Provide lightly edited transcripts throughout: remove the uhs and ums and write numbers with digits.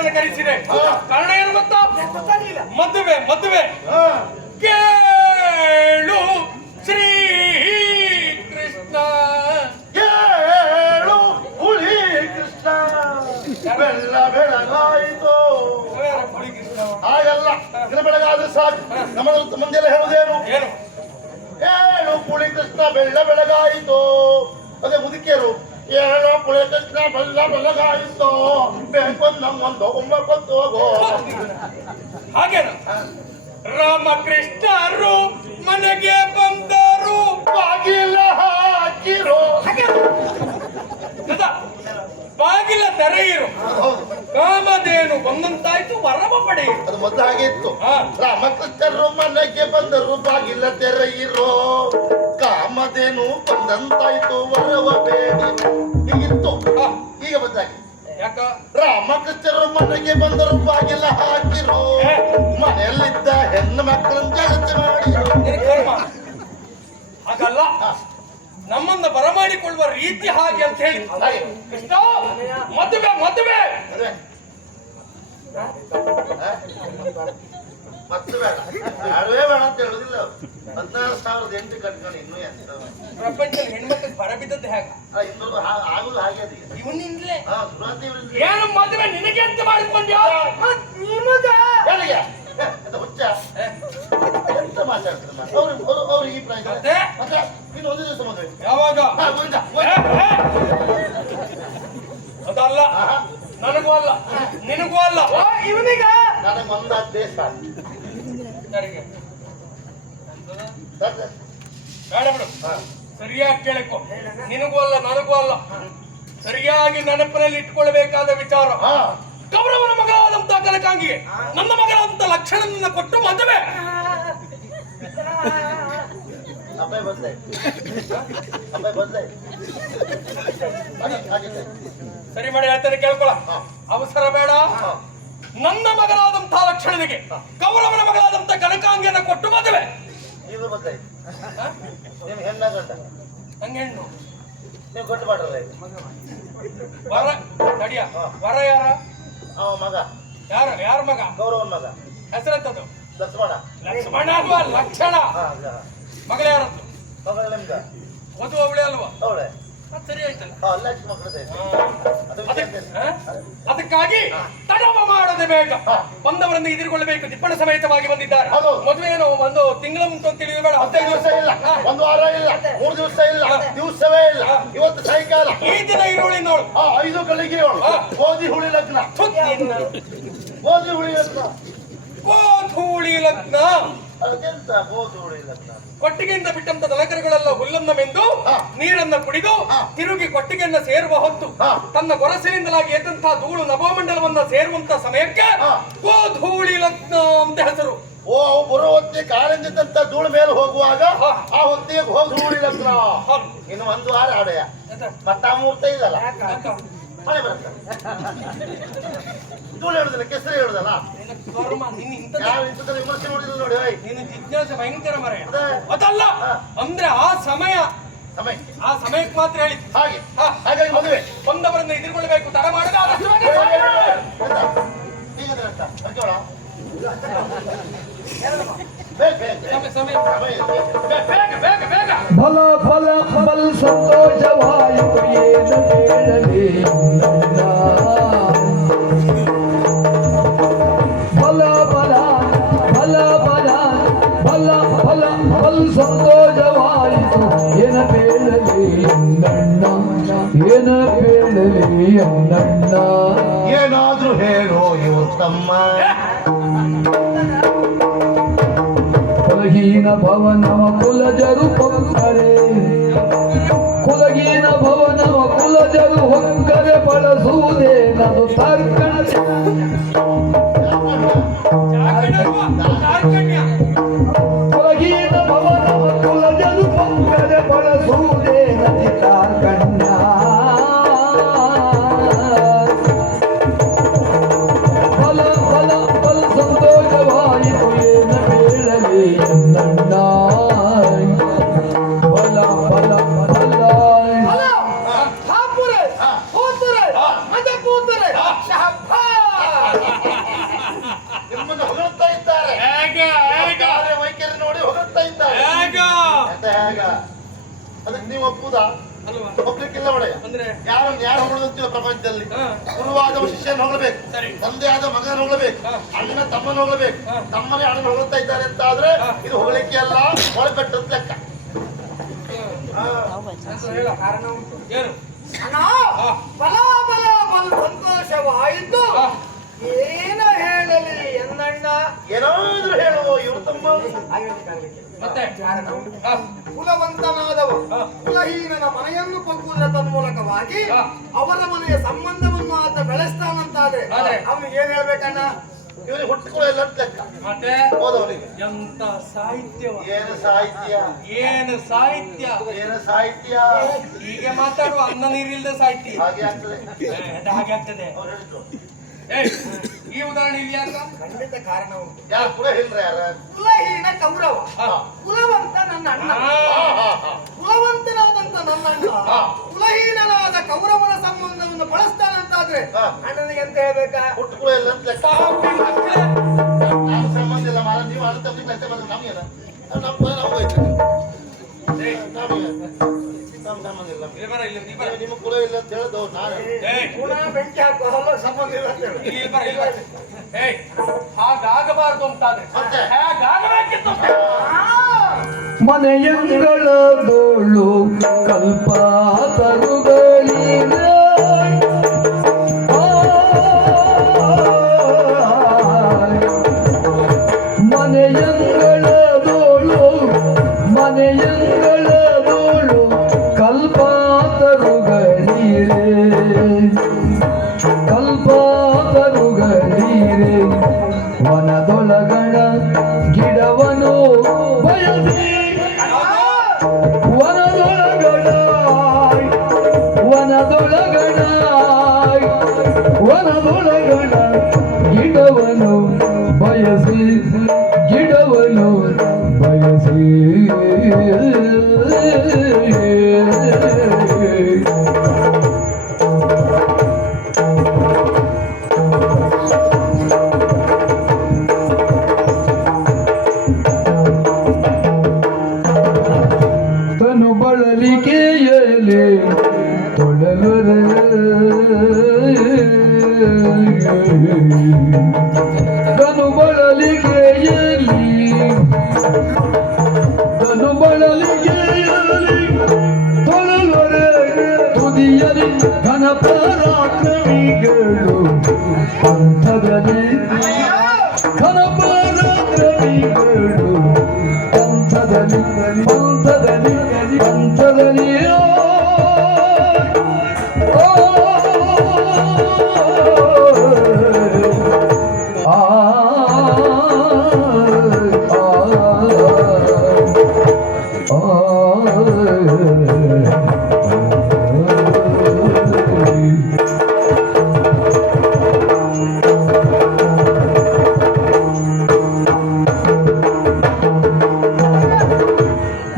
ನನ್ನನ್ನು ಕರೆಸಿದೆ. ಕಾರಣ ಏನು ಗೊತ್ತಾ? ಮದುವೆ ಮದುವೆ ಕೇಳು ಶ್ರೀ ಕೃಷ್ಣ. ಕೇಳು ಹುಳಿ ಕೃಷ್ಣ ಬೆಳ್ಳ ಬೆಳಗಾಯಿತು. ಹಾಗಲ್ಲ, ದಿನ ಬೆಳಗಾದ್ರೆ ಸಾಕು. ನಮ್ಮ ಮುಂದೆಲ್ಲ ಹೇಳುವುದೇನು? ಏಳು ಪುಳಿ ಕೃಷ್ಣ ಬೆಳ್ಳ ಬೆಳಗಾಯಿತು. ಅದೇ ಮುದುಕಿಯರು ಏಳು ಪುಳಿ ಕೃಷ್ಣ ಬೆಳ್ಳ ಬೆಳಗಾಯಿತು, ಬೇಕು ನಮ್ಮೊಂದು ಒಂಬತ್ತು ಹೋಗೋ. ಹಾಗೇನು? ರಾಮಕೃಷ್ಣರು ಮನೆಗೆ ಬಂದರು, ಬಾಗಿಲ ಹಾಕಿರೋ. ಬಾಗಿಲ ತೆರೆಯಿರು, ಕಾಮಧೇನು ಬಂದಂತಾಯ್ತು, ವರವ ಪಡೆಯಿರು. ಅದು ಮೊದಲು ಹಾಗೆ ಇತ್ತು. ರಾಮಕೃಷ್ಣರು ಮನೆಗೆ ಬಂದರು, ಬಾಗಿಲ ತೆರೆಯಿರೋ, ಕಾಮಧೇನು ಬಂದಂತಾಯ್ತು, ವರವ ಬೇಡಿ. ಹೀಗಿತ್ತು. ಈಗ ಬದಲಾಗಿ ಯಾಕ? ರಾಮಕೃಷ್ಣರು ಮನೆಗೆ ಬಂದರು, ಬಾಗಿಲ ಹಾಕಿರೋ, ಮನೆಯಲ್ಲಿದ್ದ ಹೆಣ್ಣು ಮಕ್ಕಳನ್ನು ಜಗತ್ತು ಮಾಡಿರೋ. ಹಾಗಲ್ಲ, ನಮ್ಮನ್ನ ಬರಮಾಡಿಕೊಳ್ಳುವ ರೀತಿ ಹಾಗೆ ಅಂತ ಹೇಳಿ. ಕೃಷ್ಣ ಮದುವೆ ಮದುವೆ ಮತ್ತೆ ಬೇಡ, ಬೇಡವೇ ಬೇಡ ಅಂತ ಹೇಳುದಿಲ್ಲ. 16,008 ಕಟ್ಕೊಂಡು ಇನ್ನೂ ಎಂತ ಪ್ರಪಂಚದಲ್ಲಿ ಹೆಣ್ಮಕ್ಳಿಗೆ ಬರಬಿದ್ದದ್ದು ಹೇಗ? ಇನ್ನೊಂದು ಆಗುದು ಹಾಗೆ ಅದು. ಇವನಿಂದಲೇ ಸುರಾತಿ ಏನು ಮದುವೆ ನಿನಗೆ ಅಂತ ಮಾಡಿಕೊಂಡ್ಯಾ? ಹುಚ್ಚ ಎಂತ ಮಾತಾಡ್ತಾರೆ ಅವ್ರು ಈ ಪ್ರಾಯ. ಮತ್ತೆ ಇನ್ನು ಒಂದು ದಿವಸ ಮದುವೆ ಯಾವಾಗ? ಅದಲ್ಲ, ನನಗೂ ಅಲ್ಲ ನಿನಗೂ ಅಲ್ಲ, ಇವನಿಗ ನನಗೊಂದು ದೇಶ ಯಾರಿಗೆ ಬೇಡ ಬಿಡು. ಸರಿಯಾಗಿ ಕೇಳಕ್ಕೋ, ನಿನಗೂ ಅಲ್ಲ ನನಗೂ ಅಲ್ಲ, ಸರಿಯಾಗಿ ನೆನಪಿನಲ್ಲಿ ಇಟ್ಕೊಳ್ಬೇಕಾದ ವಿಚಾರ. ಕೌರವನ ಮಗಳಾದಂತ ಕನಕಾಂಗಿಗೆ ನನ್ನ ಮಗಳಾದಂತ ಲಕ್ಷಣವನ್ನ ಕೊಟ್ಟು ಮದುವೆ. ಅಬ್ಬಾಯಿ ಬಂದೆ ಅಬ್ಬಾಯಿ ಬಂದೆ ಸರಿ ಮಾಡಿ ಹೇಳ್ತೇನೆ, ಕೇಳ್ಕೊಳ. ಅವಸರ ಬೇಡ. ನನ್ನ ಮಗಳಾದಂತ ಲಕ್ಷಣನಿಗೆ ಕೌರವನ ಮಗಳಾದಂತ ಕನಕಾಂಗಿಯನ್ನ ಕೊಟ್ಟು ಮದುವೆ. ನೀವು ಬಂದೆ, ನಿಮ್ ಹೆಣ್ಣಾಗಂಡ ನಂಗೆ ಹೆಣ್ಣು, ನೀವು ಕೊಟ್ಟು ಮಾಡ್ರಲ್ಲ. ವರ ನಡಿಯ ವರ ಯಾರ? ಅವ ಮಗ. ಯಾರ ಮಗ? ಗೌರವನ್ ಮಗ. ಹೆಸರೆಂತದ್ದು? ಲಕ್ಷ್ಮಣ. ಲಕ್ಷ್ಮಣ ಅಲ್ವಾ? ಲಕ್ಷಣ. ಮಗಳ ಯಾರದ್ದು? ಮಗಳ ನಿಮ್ಗ ವಧು ಅವಳೆ ಅಲ್ವಾ? ಅವಳೆ. ಸರಿ ಆಯ್ತಲ್ಲ. ಅದಕ್ಕಾಗಿ ತಡವ ಮಾಡದೆ ಬೇಗ ಬಂದವರನ್ನು ಎದುರುಗೊಳ್ಳಬೇಕು. ದಿಪ್ಪಣ ಸಮೇತವಾಗಿ ಬಂದಿದ್ದಾರೆ. ಮದುವೆಯನ್ನು ಒಂದು ತಿಂಗಳ ಮುಂಚೆ ಅಂತ ತಿಳಿದು ಬೇಡ. 15 ದಿವಸ ಇಲ್ಲ, ಒಂದು ವಾರ ಇಲ್ಲ, 3 ದಿವಸ ಇಲ್ಲ, ದಿವಸವೇ ಇಲ್ಲ. ಇವತ್ತು ಸಾಯಂಕಾಲ ಈ ದಿನ ಈರುಳ್ಳಿ ನೋಡು. 5 ಗಳಿಗೆ ಗೋಧಿ ಹುಳಿ ಲಗ್ನ. ಗೋಧಿ ಹುಳಿ ಲಗ್ನ. ಗೋಧೂಳಿ ಲಗ್ನ. ಅದೆಂತ ಗೋಧಿ ಹುಳಿ ಲಗ್ನ? ಕೊಟ್ಟಿಗೆಯಿಂದ ಬಿಟ್ಟಂತ ದನಕರುಗಳೆಲ್ಲ ಹುಲ್ಲನ್ನ ಮೆಂದು ನೀರನ್ನ ಕುಡಿದು ತಿರುಗಿ ಕೊಟ್ಟಿಗೆಯನ್ನ ಸೇರುವ ಹೊತ್ತು ತನ್ನ ಗೊರಸಿನಿಂದಲಾಗಿ ಎದ್ದಂತಹ ಧೂಳು ನಭೋಮಂಡಲವನ್ನ ಸೇರುವಂತ ಸಮಯಕ್ಕೆ ಗೋಧೂಳಿ ಲಗ್ನ ಅಂತ ಹೆಸರು. ಓ, ಅವು ಬರೋ ಹೊತ್ತಿಗೆ ಕಾರಂಜಿದ್ದಂತ ಧೂಳು ಮೇಲೆ ಹೋಗುವಾಗ ಆ ಹೊತ್ತಿಗೆ ಗೋಧೂಳಿ ಲಗ್ನ. ಇನ್ನು ಒಂದು ವಾರ ಆಡೆಯ ಮತ್ತ ಮುಹೂರ್ತ ಇದಲ್ಲ, ಮಳೆ ಬರುತ್ತೆ. ಧೂಳು ಹೇಳುದಿಲ್ಲ, ಕೆಸರು ಹೇಳುದಲ್ಲ. ವಿಮರ್ಶೆ ನೋಡಿಲ್ಲ ನೋಡಿ. ನೀನು ಜಿಜ್ಞಾಸೆ ಭಯಂಕರ ಮರ. ಅದಲ್ಲ ಅಂದ್ರೆ ಆ ಸಮಯಕ್ಕೆ ಮಾತ್ರ ಹೇಳಿ. ಹಾಗಾಗಿ ಮದುವೆ ಬಂದವರನ್ನ ಎದುರುಗೊಳ್ಳಬೇಕು. ತಡ ಮಾಡಿದ ಫಲ ಫಲ ಫಲ ಸಂತೋಷವಾಯಿತು ಏನು ಕೇಳಲಿ. ಫಲ ಫಲ ಫಲ ಫಲ ಫಲ ಫಲ ಫಲ ಸಂತೋಷವಾಯಿತು ಏನ ಬೇಡಲಿ ಎಂದಣ್ಣ, ಏನ ಬೇಡಲಿ ಎಂದಣ್ಣ. ಏನಾದ್ರೂ ಹೇಳೋ ಇವತ್ತಮ್ಮ. ಕುಲಹೀನ ಭವನವ ಕುಲಜರು ಹೊಕ್ಕರೆ, ಕುಲಹೀನ ಭವನವ ಕುಲಜರು ಹೊಕ್ಕರೆ ಬಳಸುವುದೇನದು ತರ್ಕಣ. ಕುಲಹೀನ ಭವನವ ಕುಲಜರು ಹೊಕ್ಕರೆ ಬಳಸುವುದೇನದು ಕಾರ್ಕಣ್ಯ. ಫಲ ಫಲ ಫಲ ಸಂತೋಷವಾಯಿತು ಏನ ಬೇಡಲಿ ಎಂದಣ್ಣ. ಫಲ ಫಲ ಫಲ ನೀವು ಒಪ್ಪುದಾ? ಅಲ್ವಾ? ಒಪ್ಲಿಕ್ಕಿಲ್ಲ ಒಡೆಯ. ಅಂದ್ರೆ ಯಾರನ್ನು ಯಾರು ಹೊಗಳಂತೀವ ಪ್ರಪಂಚದಲ್ಲಿ? ಹಾ. ಗುರುವಾದ ಶಿಷ್ಯನ ಹೊಗಳಬೇಕು, ಸರಿ. ತಂದೆಯಾದ ಮಗನ ಹೊಗಳಬೇಕು, ಹಾ. ಅಣ್ಣ ತಮ್ಮನ ಹೊಗಳಬೇಕು. ಹಾ. ತಮ್ಮನೇ ಅಣ್ಣ ಹೊಗಳ್ತಾ ಇದ್ದಾರೆ ಅಂತ ಆದ್ರೆ ಹಾ. ಇದು ಹೊಗಳಿಕೆ ಅಲ್ಲ, ಹೊಳಪೆಟ್ಟದ ಲೆಕ್ಕ. ಅಂತ ಹೇಳ ಕಾರಣ ಉಂಟು. ಏನು? ಅಣ್ಣ ಹಾ. ಬಲ ಬಲ ಬಲ ಸಂತೋಷವಾಯಿತು. ಹಾ. ಏನು ಹೇಳಲಿ ಎನ್ನಣ್ಣ? ಏನಾದ್ರೂ ಹೇಳುವ ಇವರು ತಮ್ಮ ಮತ್ತೆ ಕಾರಣ ಉಂಟು. ಹಾ. ಕುಲವಂತನಾದವ ಹಾ. ಕುಲಹೀನನ ಮನೆಯನ್ನು ಪಕ್ಕುವುದರ ತನ್ಮೂಲಕವಾಗಿ ಹಾ. ಅವರ ಮನೆಯ ಸಂಬಂಧವನ್ನು ಆತ ಬೆಳೆಸ್ತಾನಂತಾದ್ರೆ ಆದ್ರೆ? ಅವನಿಗೆ ಏನ್ ಹೇಳ್ಬೇಕಣ್ಣ? ಇವರಿಗೆ ಹುಟ್ಟುಕೊಳ್ಳಲ್ಲ ಅಂತ ಲೆಕ್ಕ. ಮತ್ತೆ ಹೋದವರಿಗೆ ಎಂತ ಸಾಹಿತ್ಯವ, ಏನು ಸಾಹಿತ್ಯ, ಏನು ಸಾಹಿತ್ಯ, ಏನು ಸಾಹಿತ್ಯ. ಹೀಗೆ ಮಾತಾಡುವ ಅನ್ನ ನೀರಿಲ್ಲದ ಸಾಹಿತ್ಯ. ಹಾಗೆ ಆಗ್ತದೆ ಅದು ಹಾಗೆ ಆಗ್ತದೆ. ಅವ್ರು ಹೇಳಿದ್ರು. ಏಯ್, ಈ ಉದಾಹರಣೆ ಇಲ್ಲಿ ಯಾಕ? ಖಂಡಿತ ಕಾರಣ ಉಂಟು. ಯಾರು ಕೂಡ ಹೇಳ್ರೆ ಯಾರ? ಕುಲಹೀನ ಕೌರವ, ಹಾ. ಕುಲವಂತ ನನ್ನ ಅಣ್ಣ. ಹಾ. ಕುಲವಂತನಾದಂತ ನನ್ನ ಅಣ್ಣ ಹಾ. ಕುಲಹೀನನಾದ ಕೌರವನ ಸಂಬಂಧವನ್ನು ಬಳಸ್ತಾನಂತಾದ್ರೆ ಹಾ. ಅಣ್ಣನಿಗೆ ಎಂತ ಹೇಳ್ಬೇಕಾ? ಹುಟ್ಟುಕೊಳ್ಳಲ್ಲ ಅಂತ ಲೆಕ್ಕ. ಸಾಕು ಮಕ್ಕಳೇ. ನಾನು ಸಂಬಂಧ ಇಲ್ಲ ಮಾರ, ನೀವು ಅಣ್ಣ ತಮ್ಮನಿಗೆ ಲೆಕ್ಕ ಬಂದ್ರೆ ನಮ್ಗೇನ? ನಾವು ಹೋಯ್ತು ಏಯ್, ನಮ್ಮ ಸಂಬಂಧ ಇಲ್ಲ. ಇಲ್ಲಿ ಬರ, ಇಲ್ಲಿ ಬರ. ನಿಮ್ಮ ಕುಲ ಇಲ್ಲ ಅಂತ ಹೇಳಿದವ್ ನಾನು. ಏಯ್, ಪುನಃ ಬೆಂಕಿ ಹಾಕುವ ಹಲ್ಲ ಸಂಬಂಧ ಇಲ್ಲ ಅಂತ ಹೇಳಿ. ಇಲ್ಲಿ ಬರ, ಇಲ್ಲಿ ಬರ. ಏಯ್, ಹಾಗಾಗಬಾರ್ದು ಅಂತಾದ್ರೆ ಮತ್ತೆ? ಹೇಗಾಗಬೇಕಿತ್ತು? ಮನೆಯಂಗಳದೋಳು ಕಲ್ಪಾತರುಗಳಿವೆ. ಮನೆಯಂಗಳದೋಳು ಮನೆಯಂಗಳದೋಳು ಕಲ್ಪಾತರುಗಳಿರೆ. ಕಲ್ಪಾತರುಗಳಿರೆ ವನದೊಳಗಣ ಗಿಡವನು ಬಯಸಿ. ವನದೊಳಗಣ ಗಿಡವನು ಬಯಸಿ, ಗಿಡವನು ಬಯಸಿ. ತನು ಬಳಲಿಕೆಯಲ್ಲಿ ತೊಳಲುರೆ. ತನು ಬಳಲಿಕೆಯಲ್ಲಿ ತೊಳಲುರೆ. ತುದಿಯಲಿ ಘನ ಪರಾಕ್ರಮಿಗಳು ಪಂಥದಲ್ಲಿ, ಘನ ಪರಾಕ್ರಮಿಗಳು ಪಂಥದಲ್ಲಿ, ಪಂಥದಲ್ಲಿ, ಪಂಥದಲ್ಲಿ.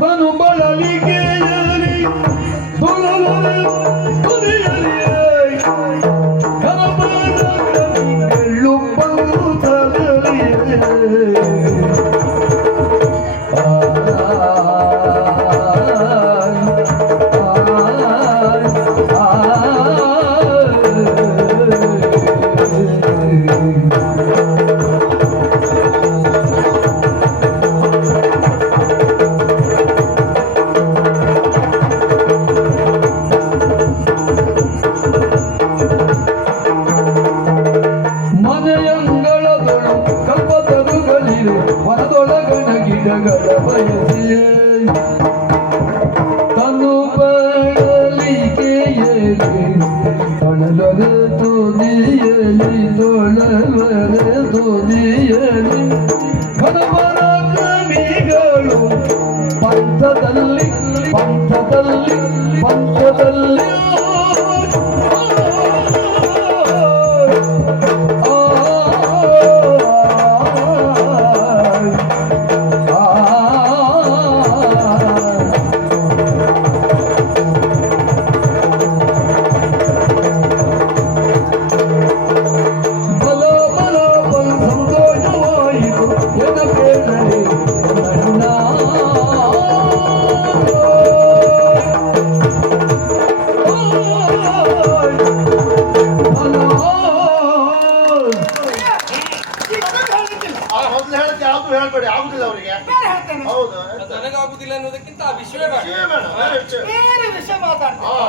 ಬನು ಬಳಲಿಗೆಯಲ್ಲಿ ಕನಬಲು ಪಂಥದಲ್ಲಿ. ಮನೆಯಂಗಳದೊಳು ಕಲ್ಪತರುಗಳಿರು ವನದೊಳಗಣ ಗಿಡಗಳ ಬಯಸಿಯೇ. ತನು ಬಳಲಿಕೆಯಲ್ಲಿ ತೊಳಲರೆ ತುದಿಯಲಿ, ತೊಳಲರೆ ತುದಿಯಲಿ ಘನಪರಾಕ್ರಮಿಗಳು ಪಂಥದಲ್ಲಿ, ಪಂಥದಲ್ಲಿ, ಪಂಥದಲ್ಲಿ. ಬಲ ಬಲ ಬಲ ಸಂತೋಷವಾಯಿತು ಎನ ಕೇಳಲಿ ನನ್ನ. ಹೇಳ್ಬೇಡಿ, ಆಗುದಿಲ್ಲ ಅವರಿಗೆ. ಬೇರೆ ಹೇಳ್ತೇನೆ. ಹೌದು, ಅದು ನನಗಾಗುದಿಲ್ಲ ಅನ್ನೋದಕ್ಕಿಂತ ಆ ವಿಷಯವೇ ಬೇಡ. ವಿಷಯ ಬೇಡ, ಬೇರೆ ವಿಷಯ. ಬೇರೆ ವಿಷಯ ಮಾತಾಡ್ತೇನೆ. ಹಾ.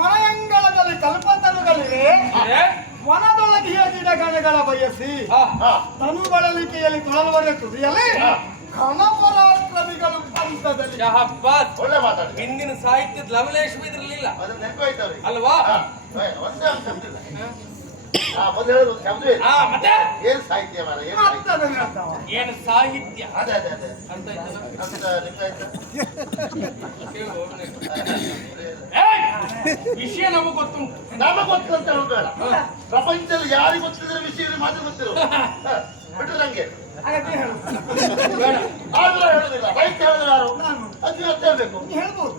ಮನೆಯಂಗಳದಲ್ಲಿ ಕಲ್ಪತರುಗಳಿವೆ, ಏ? ವನದೊಳಗಿಯ ಗಿಡಗಣಗಳ ಬಯಸಿ ಹಾ. ಹಾ. ತನು ಬಳಲಿಕೆಯಲ್ಲಿ ತೊಳಲುವರೆ ತುದಿಯಲ್ಲಿ ಘನಪರಾಕ್ರಮಿಗಳು ಪಂಥದಲ್ಲಿ. ಶಹಬ್ಬಾಸ್. ಒಳ್ಳೆ ಮಾತಾಡಿ. ಹಿಂದಿನ ಸಾಹಿತ್ಯದ ಲವಲೇಶವೂ ಇದ್ರಲಿಲ್ಲ ಅದು ನೆನಪಾಯ್ತು ಅವ್ರಿಗೆ. ಅಲ್ವಾ? ಹಾ. ಒಂದೇ ಒಂದು ಶಬ್ದ ಇಲ್ಲ. ಮೊದಲು ಹೇಳೋದು ಒಂದು ಶಬ್ದವೇ ಇಲ್ಲ. ಮತ್ತೆ ಏನ್ ಸಾಹಿತ್ಯ ಮಾರ, ಏನ್ ಸಾಹಿತ್ಯ? ಮತ್ತದನ್ನ ಹೇಳ್ತಾವ. ಏನು ಸಾಹಿತ್ಯ ಅದೇ ಅದೇ ಅದೇ ಅಂತ ಇದ್ದಲ್ಲ? ಅಂತ ನಿಮ್ಗಾಯ್ತಾ? ಕೇಳು ಅವ್ರನ್ನೇ. ಏಯ್! ವಿಷಯ ನಮಗೆ ಗೊತ್ತುಂಟು. ನಮಗೆ ಗೊತ್ತಿಲ್ಲ ಅಂತ ಹೇಳೋದು ಬೇಡ. ಪ್ರಪಂಚದಲ್ಲಿ ಯಾರಿಗೆ ಗೊತ್ತಿದ್ರೆ ವಿಷಯ ಮಾತ್ರ ಗೊತ್ತಿರೋ ಬಿಟ್ರೆ ನಂಗೆ ಹಾಗಾದ್ರೆ ಹೇಳು. ಬೇಡ. ಆದ್ರೆ ಹೇಳುದಿಲ್ಲ. ಸಾಹಿತ್ಯ ಹೇಳಿದ್ರೆ ಯಾರು? ನಾನು. ಅದು ಇವತ್ತು ಹೇಳ್ಬೇಕು. ನೀ ಹೇಳ್ಬೋದು.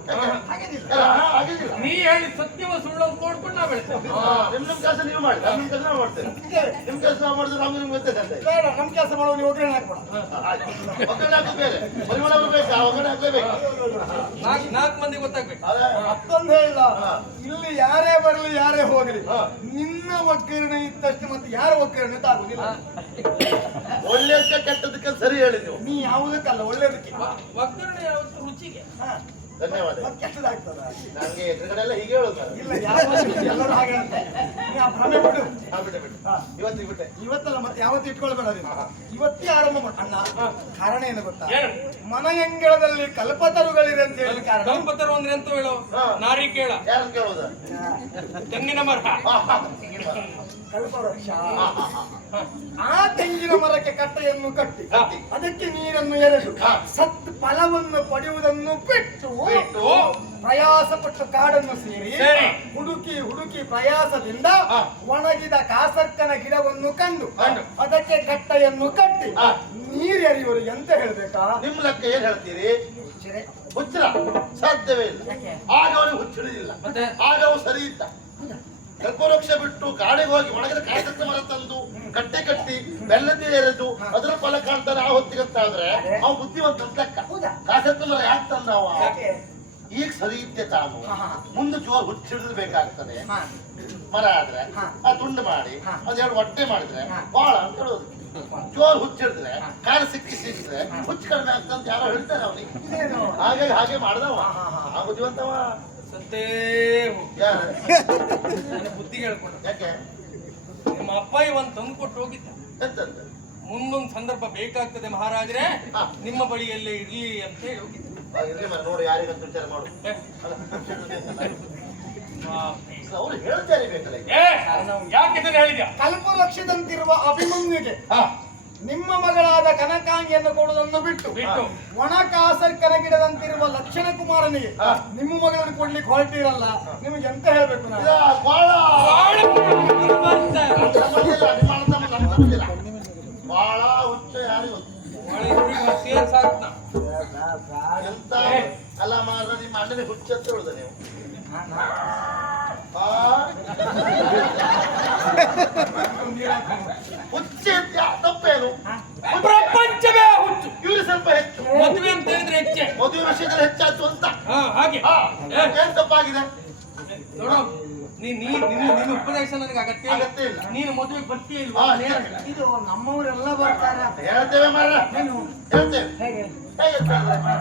ಹಾಗೇನಿಲ್ಲ. ಆಗಿಲ್ಲ. ನೀ ಹೇಳಿ ಸತ್ಯವ ಸುಳ್ಳು ಅಂತ ನೋಡ್ಕೊಂಡು ನಾವು ಹೇಳ್ತೇವೆ. ನಿಮ್ ಕೆಲಸ ನೀವು ಮಾಡಿ, ನಮ್ಮ ಕೆಲಸ ನಾವು ಮಾಡ್ತೇವೆ. ಇದ್ದೇವೆ. ನಿಮ್ ಕೆಲಸ ನಾವು ಮಾಡಿದ್ರೆ ನಮ್ಗೆ ನಿಮ್ಗೆ ವ್ಯತ್ಯಾಸ ಅಂತ ಇದೆ. ಬೇಡ, ನಮ್ ಕೆಲಸ ಮಾಡುವ ನೀವು ಒಗ್ಗರಣೆ ಹಾಕ್ಬೇಡ. ಒಗ್ಗರಣೆ ಹಾಕೋದು ಬೇರೆ, ಪರಿಮಳ ಬೇಕು, ಆ ಒಗ್ಗರಣೆ ಹಾಕ್ಲೇಬೇಕು. ನಾಲ್ಕು ಮಂದಿ ಗೊತ್ತಾಗ್ಬೇಕು. ಅದೇ ಮತ್ತೊಂದು ಹೇಳ, ಇಲ್ಲಿ ಯಾರೇ ಬರಲಿ ಯಾರೇ ಹೋಗಲಿ, ನಿನ್ನ ಒಗ್ಗರಣೆ ಇದ್ದಷ್ಟು ಮತ್ತೆ ಯಾರ ಒಗ್ಗರಣೆ ಅಂತ ಆಗುದಿಲ್ಲ. ಒಳ್ಳೆಯದಕ್ಕೆ ಕೆಟ್ಟದಕ್ಕೆ ಸರಿ ಹೇಳಿ ನೀವು. ನೀ ಯಾವುದಕ್ಕಲ್ಲ, ಒಳ್ಳೇದಕ್ಕೆ. ಒಗ್ಗರಣೆ ಯಾವತ್ತು ರುಚಿಗೆ. ಹಾ. ಧನ್ಯವಾದ. ಮತ್ತೆ ಕೆಟ್ಟದಾಗ್ತದ? ನಂಗೆ ಎದುರುಗಡೆ ಎಲ್ಲ ಹೀಗೆ ಹೇಳೋದು ನಾನು. ಇಲ್ಲ, ಯಾವಾಗ ಎಲ್ಲರೂ ಹಾಗೆ ಹೇಳ್ತಾರೆ. ನೀ ಆ ಭ್ರಮೆ ಬಿಡು. ಬಿಟ್ಟೆ ಬಿಟ್ಟೆ ಹಾ. ಇವತ್ತಿಗೆ ಬಿಟ್ಟೆ. ಇವತ್ತಲ್ಲ, ಮತ್ತೆ ಯಾವತ್ತು ಇಟ್ಕೊಳ್ಬೇಡ ನೀನು. ಇವತ್ತೇ ಆರಂಭ ಮಾಡ. ಅಣ್ಣ, ಕಾರಣ ಏನು ಗೊತ್ತಾ? ಏನು? ಮನೆಯಂಗಳದಲ್ಲಿ ಕಲ್ಪತರುಗಳಿದೆ ಅಂತ ಹೇಳಿ ಕಾರಣ. ದಂಪತರು ಅಂದ್ರೆ ಎಂತ ಹೇಳು? ಹಾ. ನಾರಿಕೇಳ, ಯಾರನ್ನು ಕೇಳೋದು? ತೆಂಗಿನ ಮರ. ಕಲ್ಪವೃಕ್ಷ. ಹಾ, ಹಾ, ಹಾ. ಆ ತೆಂಗಿನ ಮರಕ್ಕೆ ಕಟ್ಟೆಯನ್ನು ಕಟ್ಟಿ ಕಟ್ಟಿ. ಅದಕ್ಕೆ ನೀರನ್ನು ಎರೆದು ಹಾ. ಸತ್ ಫಲವನ್ನು ಪಡೆಯುವುದನ್ನು ಬಿಟ್ಟು ಬಿಟ್ಟು ಪ್ರಯಾಸ ಪಟ್ಟು ಕಾಡನ್ನು ಸೇರಿ ಸೇರಿ ಹುಡುಕಿ ಹುಡುಕಿ ಪ್ರಯಾಸದಿಂದ ಹಾ. ಒಣಗಿದ ಕಾಸಕ್ಕನ ಗಿಡವನ್ನು ಕಂಡು ಕಂಡು. ಅದಕ್ಕೆ ಕಟ್ಟೆಯನ್ನು ಕಟ್ಟಿ ಹಾ. ನೀರೆರಿಯುವರು ಎಂತ ಹೇಳ್ಬೇಕಾ? ನಿಮ್ ಲೆಕ್ಕ ಏನ್ ಹೇಳ್ತೀರಿ? ಚಿರೆ. ಹುಚ್ಚರ ಸಾಧ್ಯವೇ ಇಲ್ಲ. ಯಾಕೆ? ಆಗ ಅವನಿಗೆ ಹುಚ್ಚಿಡಿದಿಲ್ಲ, ಮತ್ತೆ? ಆಗ ಅವು ಸರಿ ಇದ್ದ. ಕಲ್ಪವೃಕ್ಷ ಬಿಟ್ಟು ಕಾಡಿಗೆ ಹೋಗಿ ಒಣಗಿದ ಕಾಸಕ್ಕ ಮರ ತಂದು ಕಟ್ಟೆ ಕಟ್ಟಿ ಬೆಲ್ಲದಿ ಎರೆದು ಅದರ ಫಲ ಕಾಣ್ತಾನೆ ಆ ಹೊತ್ತಿಗಂತ ಆದ್ರೆ ಅವ ಬುದ್ಧಿವಂತ ಅಂತ ಲೆಕ್ಕ. ಹೌದಾ? ಕಾಸಕ್ಕ ಮರ ಯಾಕೆ ತಂದ ಅವ? ಯಾಕೆ? ಈಗ ಸರಿ ಇದ್ದೆ ತಾನು, ಹಾ, ಹಾ. ಮುಂದೆ ಜೋರ್ ಹುಚ್ಚಿಡಬೇಕಾಗ್ತದೆ. ಹಾ. ಮರ ಆದ್ರೆ ಹಾ. ಆ ತುಂಡು ಮಾಡಿ ಹಾ. ಅದೆರಡು ಹೊಟ್ಟೆ ಮಾಡಿದ್ರೆ ಹಾ. ಬಾಳ ಅಂತ ಹೇಳೋದು. ಜೋರ್ ಹುಚ್ಚಿಡಿದ್ರೆ ಕಾಲ ಸಿಕ್ಕಿದ್ರೆ ಹುಚ್ಚು ಕಡಿಮೆ ಆಗ್ತದೆ ಅಂತ ಯಾರೋ ಹೇಳ್ತಾರೆ ಅವನಿಗೆ. ಇದೇನು? ಹಾಗಾಗಿ ಹಾಗೆ ಮಾಡ್ದವ. ಹಾ, ಹಾ, ಹಾ. ಆ ಬುದ್ಧಿವಂತವ ಸತ್ತೇ ಹೋಗು. ಯಾರು? ನನ್ನ ಬುದ್ಧಿ ಹೇಳ್ಕೊಂಡು ಯಾಕೆ? ನಿಮ್ಮ ಅಪ್ಪ ಇವನ್ ತಂದು ಕೊಟ್ಟು ಹೋಗಿದ್ದ. ಎಂತಂತ? ಮುಂದೊಂದು ಸಂದರ್ಭ ಬೇಕಾಗ್ತದೆ ಮಹಾರಾಜರೇ, ಹಾ. ನಿಮ್ಮ ಬಳಿಯಲ್ಲೇ ಇರ್ಲಿ ಅಂತ ಹೇಳಿ ಹೋಗಿದ್ದ. ಇರ್ಲಿ ಮರ ನೋಡು, ಯಾರಿಗಂತ ವಿಚಾರ ಮಾಡು. ಏ, ಅಲ್ಲ, ಬೇಕಲ್ಲ. ಆ, ಅವ್ರು ಹೇಳ್ತಾರೆ ಬೇಕಲ್ಲ ಈಗ. ಏ, ಯಾಕೆ ಇದನ್ನ ಹೇಳಿದ್ಯಾ? ಕಲ್ಪವೃಕ್ಷದಂತಿರುವ ಅಭಿಮನ್ಯುಗೆ ಹಾ. ನಿಮ್ಮ ಮಗಳಾದ ಕನಕಾಂಗಿಯನ್ನು ಕೊಡುವುದನ್ನು ಬಿಟ್ಟು ಬಿಟ್ಟು ಒಣ ಕಾಸರ್ಕರ ಗಿಡದಂತಿರುವ ಲಕ್ಷಣ ಕುಮಾರನಿಗೆ ಹಾ. ನಿಮ್ಮ ಮಗಳನ್ನು ಕೊಡ್ಲಿಕ್ಕೆ ಹೊರಟಿರಲ್ಲ. ನಿಮಗೆ ಎಂತ ಹೇಳ್ಬೇಕು ನಾನು? ಇಲ್ಲ, ಬಾಳ ಬಾಳ ಬುದ್ಧಿವಂತ. ಸಂಬಂಧಿಲ್ಲ, ನಿಮ್ಮ ಅಣ್ಣ ತಮ್ಮ ನಮ್ಮ ಸಂಬಂಧಿಲ್ಲ. ಬಾಳ ಹುಚ್ಚ ಯಾರಿಗೂ ಬಾಳ ಇವ್ರಿಗೆ ಸೇರ್ ಸಾಕ್ನ. ಎಂತ ಅಲ್ಲ ಮಾರ, ನಿಮ್ಮ ಅಣ್ಣನಿಗೆ ಹುಚ್ಚ ಅಂತ ಹೇಳುದ ನೀವು? ಆ? ಹುಚ್ಚ ಅಂತ ತಪ್ಪೇನು? ಪ್ರಪಂಚವೇ ಹುಚ್ಚು. ಇವ್ರು ಸ್ವಲ್ಪ ಹೆಚ್ಚು. ಮದುವೆ ಅಂತ ಹೇಳಿದ್ರೆ ಹೆಚ್ಚೆ. ಮದುವೆ ವಿಷಯದಲ್ಲಿ ಹೆಚ್ಚಾಯ್ತು ಅಂತ. ಹಾ, ಹಾಗೆ. ಹಾ. ಏ, ಏನ್ ತಪ್ಪಾಗಿದೆ? ನೋಡು, ನಿನ್ನ ಉಪದೇಶ ನನಗೆ ಅಗತ್ಯ ಅಗತ್ಯ ಇಲ್ಲ. ನೀನು ಮದುವೆಗೆ ಬರ್ತೀಯ ಇಲ್ವಾ? ಹಾ, ನೇರ. ಇದು ನಮ್ಮವರೆಲ್ಲ ಬರ್ತಾರೆ. ಹೇಳ್ತೇವೆ ಮಾರ, ಏನು? ಹೇಳ್ತೇವೆ. ಹೇಗೆ? ಹೇಗೆ ಹೇಳ್ತಾರೆ?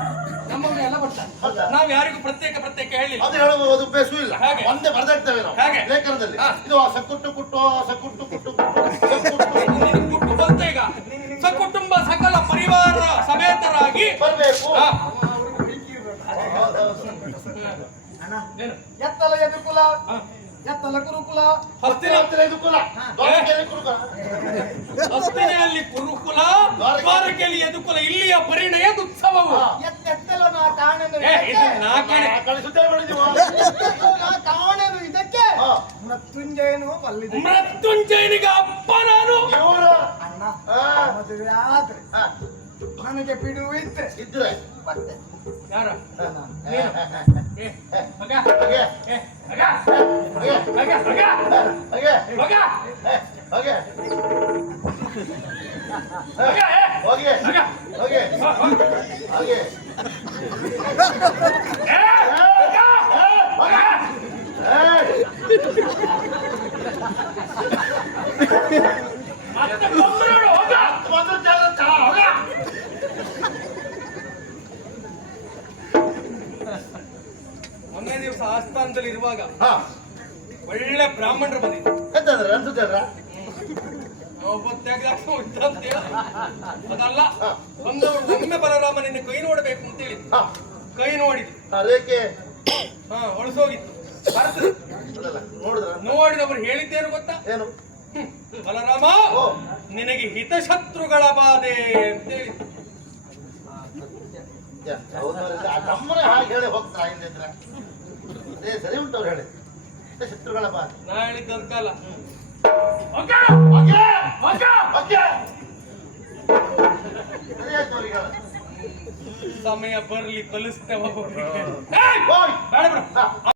ನಮ್ಮವ್ರು ಎಲ್ಲ ಬರ್ತಾರೆ. ಹೌದಾ? ನಾವು ಯಾರಿಗೂ ಪ್ರತ್ಯೇಕ ಹೇಳಿಲ್ಲ. ಅದು ಹೇಳುವುದು ಉಪಯೋಗ ಇಲ್ಲ. ಹಾಗೆ. ಒಂದೇ ಬರ್ದಾಗ್ತೇವೆ ನಾವು ಹಾಗೆ. ಲೇಖನದಲ್ಲಿ. ಹಾ. ಇದು ಸಕುಟ್ಟು ಕುಟ್ಟು ಸಕುಟ್ಟು ಕುಟ್ಟು ಸಕುಟ್ಟು ನಿನಗೆ ಗುಟ್ಟು ಬಂತ ಈಗ. ಸಕುಟುಂಬ ಸಕಲ ಪರಿವಾರ ಸಮೇತರಾಗಿ ಬರ್ಬೇಕು. ಹಾ. ಅವರು ಹುಡುಕಿ ಇರ್ಬೇಕು. ಅಣ್ಣ, ಏನು? ಎತ್ತಲ ಎದುಕುಲ ಹಾ. ಎತ್ತಲ ಕುರುಕುಲ ಹಸ್ತಿನ ಹತ್ತಿರ ಇದು ಕುಲ. ದ್ವಾರಕೆರೆ ಕುರುಕುಲ. ಹಸ್ತಿನೆಯಲ್ಲಿ ಕುರುಕುಲ, ದ್ವಾರಕೆಯಲ್ಲಿ ಯದುಕುಲ. ಇಲ್ಲಿಯ ಪರಿಣಯದ ಉತ್ಸವವು. ಹಾ. ಎತ್ತೆತ್ತಲು ನಾ ಕಾಣೆನು ಏ, ಇದು ಇದಕ್ಕೆ. ನಾಲ್ಕನೇ. ಆ ಕಡೆ ಸುದ್ದಿ ಮಾಡಿದೀವ. ಎತ್ತೆತ್ತಲು ನಾ ಕಾಣೆನು ಇದಕ್ಕೆ. ಹಾ. ಮೃತ್ಯುಂಜಯನು ಬಲ್ಲಿದೆ. ಮೃತ್ಯುಂಜಯನಿಗೆ ಅಪ್ಪ ನಾನು. ಇವ್ರ ಅಣ್ಣ, ಹಾ. ಮದುವೆ ಆದ್ರೆ ಹಾ. ನನಗೆ ಬಿಡುವು ಇದ್ರೆ ಇದ್ರೆ ಮತ್ತೆ ಯಾರ? ಹಾಗೆ. ಏ, ಮಗ. ಹಾಗೆ. ಏ, ಮಗ. ಹಾಗೆ. ಮಗ, ಮಗ. ಹಾಗೆ. ಮಗ. ಹಾಗೆ. ಮಗ, ಏ. ಹೋಗಿ. ಮಗ. ಹೋಗಿ. ಹಾ, ಹಾ. ಹಾಗೆ. ಏ, ಮಗ. ಮಗ. ಮತ್ತೆ ಬಂದ್ರು, ಹೋಗ. ಮೊದಲು ಜಾಗ್ರತೆ. ಹೋಗ. ಇರುವಾಗ ಹಾ ಒಳ್ಳೆ ಬ್ರಾಹ್ಮಣರು ಬಂದಿದ್ರು. ಎಂತಂದ್ರೆ ಅನ್ಸುತ್ತೇಳ್ರ ಅದಲ್ಲ, ಬಂದವರು ಒಮ್ಮೆ ಬಲರಾಮನಿಂದ ಕೈ ನೋಡಬೇಕು ಅಂತ ಹೇಳಿ ಹಾ ಕೈ ನೋಡಿದ್ರು. ರೇಖೆ ಒಳಸೋಗಿತ್ತು. ಬರ್ತದೆ ನೋಡಿದ್ರ ನೋಡಿದವರು ಹೇಳಿದ್ದೇನು ಗೊತ್ತಾ? ಏನು ಬಲರಾಮ, ಓ ನಿನಗೆ ಹಿತಶತ್ರುಗಳ ಬಾಧೆ ಅಂತ ಹೇಳಿ. ನಮ್ಮನೆ ಹಾಗೆ ಹೇಳಿ ಹೋಗ್ತಾರ ಹಿಂದಿದ್ರೆ ಅದೇ ಸರಿ ಉಂಟು ಅವ್ರು ಹೇಳಿ ಶತ್ರುಗಳ ಬಾಧೆ ನಾ ಹೇಳಿದ್ದಲ್ಲ. ಸರಿ ಆಯ್ತು ಅವ್ರಿಗೆ ಹೇಳು. ಸಮಯ ಬರ್ಲಿ ಕಲಿಸ್ತೇವ. ಹೋಯ್. ಬೇಡ ಬಿಡು.